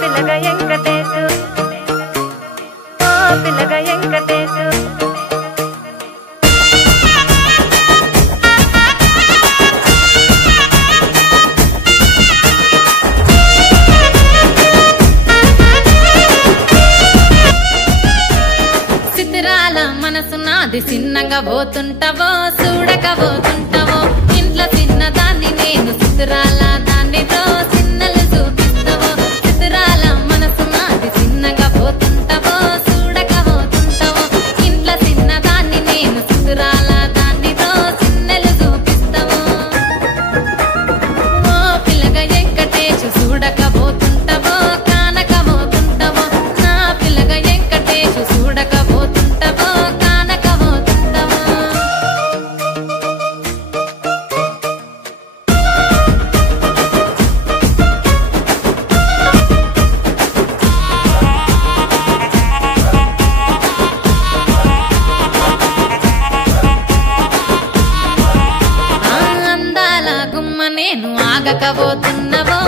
పిల్లగా వెంకటేశు ఓ పిల్లగా వెంకటేశు సిద్ధిరాల మనసు నాది చిన్నగా పోతుంటావో చూడక పోతుంటావో ఇంట్లో చిన్నదాన్ని నేను సిద్ధిరాల దాన్నితో చిన్నలు చూపిస్తావో సిద్ధిరాల మనసు నాది చిన్నగా పోతుంటావో చూడక పోతుంటావో ఇంట్లో చిన్నదాన్ని నేను సిద్ధిరాల దాన్నితో చిన్నలు చూపిస్తావో ఓ పిల్లగా వెంకటేశు చూడక పోతుంటావో కానక పోతుంటావో నా పిల్లగా వెంకటేశు చూడక పోతుంటావో కానక పోతుంటావో అందాల గుమ్మ నేను ఆగకపోతున్నవో